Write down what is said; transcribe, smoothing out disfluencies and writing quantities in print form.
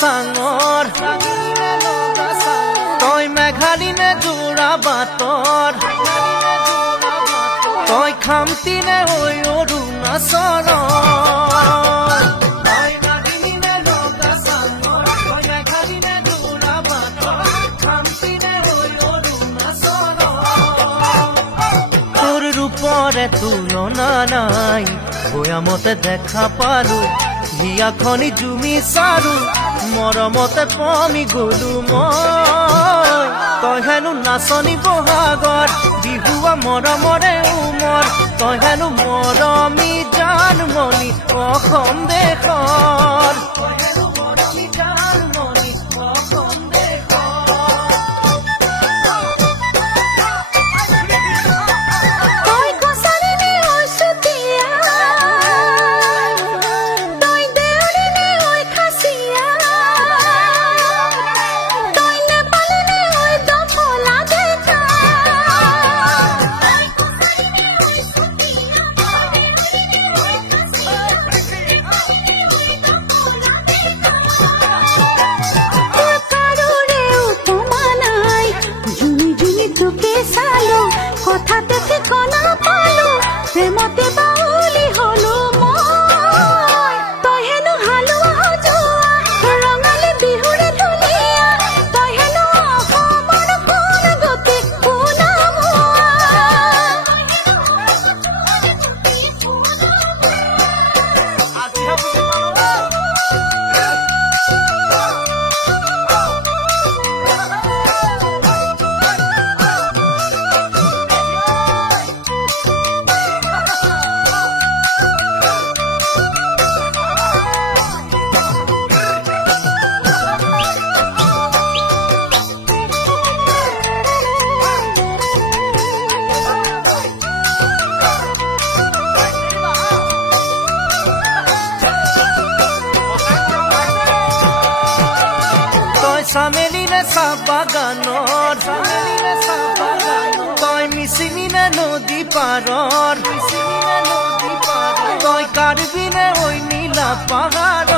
চাঙৰ তই মেঘালিনে যোৰা বাটৰ তই খামতিনে হৈ অৰুণাচলৰ তোৰ ৰূপৰে তুলনা নাই ভৈয়ামতে দেখা পালো হিয়াখনি জুমি চাৰু মৰমতে পমি গলো মই তই হেনো নাচনি বহাগৰ বিহুৱা মৰমৰে উমৰ তই হেনো মৰমী জানমণি অসম দেশৰ চামেলিনে চাহ বাগানৰ তই মিচিমিনে নদী পাৰৰ তই কাৰ্বিনে ঐ নীলা পাহাৰৰ